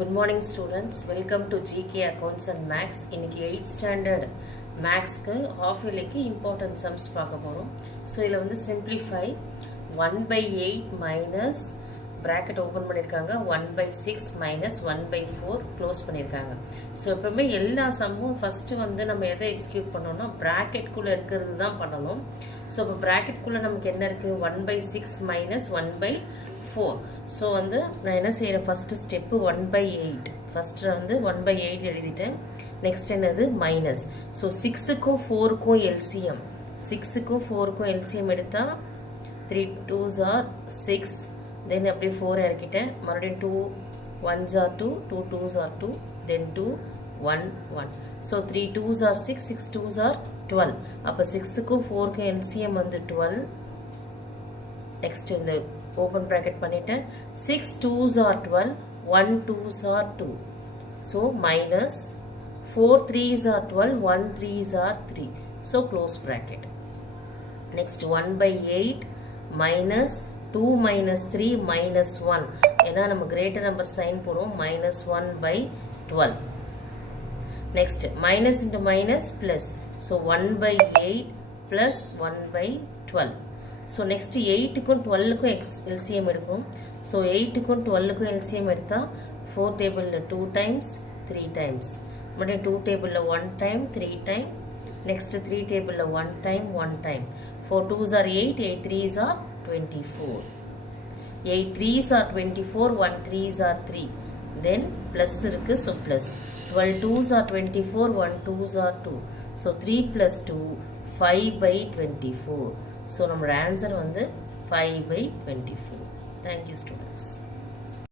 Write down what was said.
Good morning students. Welcome to GK Accounts and Max. இன்னைக்கு 8th standard Maxக்கு half yearly important sums பார்க்க போறோம். So இதுல வந்து simplify 1/8 minus bracket open பண்ணிருக்காங்க 1/6 minus 1/4 close பண்ணிருக்காங்க. So எப்பவுமே எல்லா சம்மும் first வந்து நம்ம எதை எக்ஸிக்யூட் பண்ணோம்னா bracket குள்ள இருக்கிறது தான் பண்ணணும். So இப்போ bracket குள்ள நமக்கு என்ன இருக்கு 1/6 minus 1/4. So வந்து நான் என்ன செய்யறேன் first step 1/8. First வந்து 1/8 எழுதிட்டேன். Next என்னது minus. So 6க்கும் 4க்கும் LCM. 6க்கும் 4க்கும் LCM எடுத்தா 3 2s are 6. Then அப்படியே 4 இறக்கிட்டேன். மறுபடியும் 2 1s are 2, 2 2s are 2, then 2 1 1. So 3 2s are 6, 6 2s are 12. அப்ப 6க்கும் 4க்கும் LCM வந்து 12. Next இந்த open bracket பண்ணிட்டேன் 6 2s are 12 1 2s are 2 so minus 4 3s are 12 1 3s are 3 so close bracket. Next 1/8 minus 2 minus 3 minus 1 ஏன்னா நம்ம greater number sign போடுவோம் minus 1/12. Next minus into minus plus so 1/8 plus 1/12. So next 8க்கும் 12க்கும் LCM எடுக்கும். So 8க்கும் 12க்கும் LCM எடுத்தா 4 டேபிள்ல 2 times 3 times. மறுபடியும் 2 டேபிள்ல 1 time 3 time. Next 3 டேபிள்ல 1 time 1 time. 4 2s are 8, 8 3s are 24. 8 3s are 24, 1 3s are 3. Then plus இருக்கு so plus. 12 2s are 24, 1 2s are 2. So 3 plus 2 5/24. So, our answer is 5/24. Thank you, students.